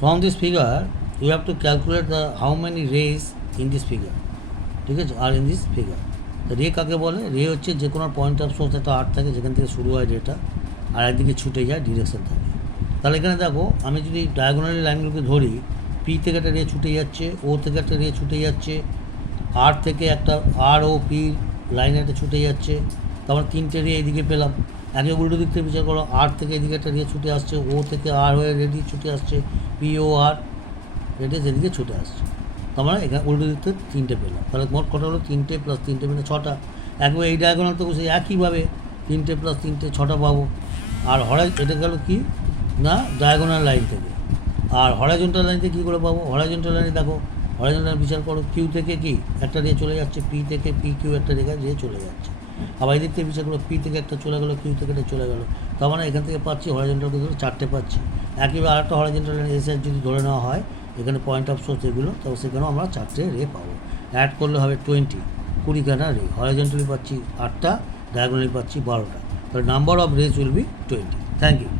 From this figure, you have to calculate the how many rays in this figure. ঠিক আছে, আর in this figure রে কাকে বলে? রে হচ্ছে যে কোনো পয়েন্ট অফ সোর্স একটা আর্ট থাকে যেখান থেকে শুরু হয় রেটা, আর একদিকে ছুটে যায়, ডিরেকশন থাকে। তাহলে এখানে দেখো, আমি যদি ডায়াগোনালি লাইনগুলোকে ধরি, পি থেকে একটা রে ছুটে যাচ্ছে, ও থেকে একটা রে ছুটে যাচ্ছে, আর থেকে একটা আর ও পি লাইনে একটা ছুটে যাচ্ছে, তারপর তিনটে রে এদিকে পেলাম। একে উল্টো দিক থেকে বিচার করো, আর থেকে এদিকে একটা রে ছুটে আসছে, ও থেকে আর হয়ে রেডি ছুটে আসছে, পি ও আর রেডি এদিকে ছুটে আসছে। তার মানে এখানে উল্টো দিক থেকে তিনটে পেলাম। তাহলে মোট কটা হলো? তিনটে প্লাস তিনটে মানে ছটা। একবার এই ডায়াগোনাল তো সেই একইভাবে তিনটে প্লাস তিনটে ছটা পাবো। আর এটা গেল কি না ডায়াগোনাল লাইন থেকে। আর হরাইজন্টাল লাইন থেকে কী করে পাবো? হরাইজন্টাল লাইনে দেখো, হরাইজন্টাল লাইন বিচার করো, কিউ থেকে কি একটা রে চলে যাচ্ছে, পি থেকে পি কিউ একটা রে চলে যাচ্ছে। আবার এদিক থেকে বিচার করো, পি থেকে একটা চলে গেলো, কিউ থেকে একটা চলে গেলো। তার মানে এখান থেকে পাচ্ছি হরাইজন্টালকে ধরে চারটে পাচ্ছি। একইভাবে আরেকটা হরাইজন্টাল লাইন এসে যদি ধরে নেওয়া হয় এখানে পয়েন্ট অফ সোর্স এগুলো, তবে সেখানেও আমরা চারটে রে পাবো। অ্যাড করলে হবে 20, 20খানা রে। হরাইজন্টালি পাচ্ছি 8টা, ডায়াগোনালি পাচ্ছি 12টা। তাহলে number of rays will be 20। Thank you.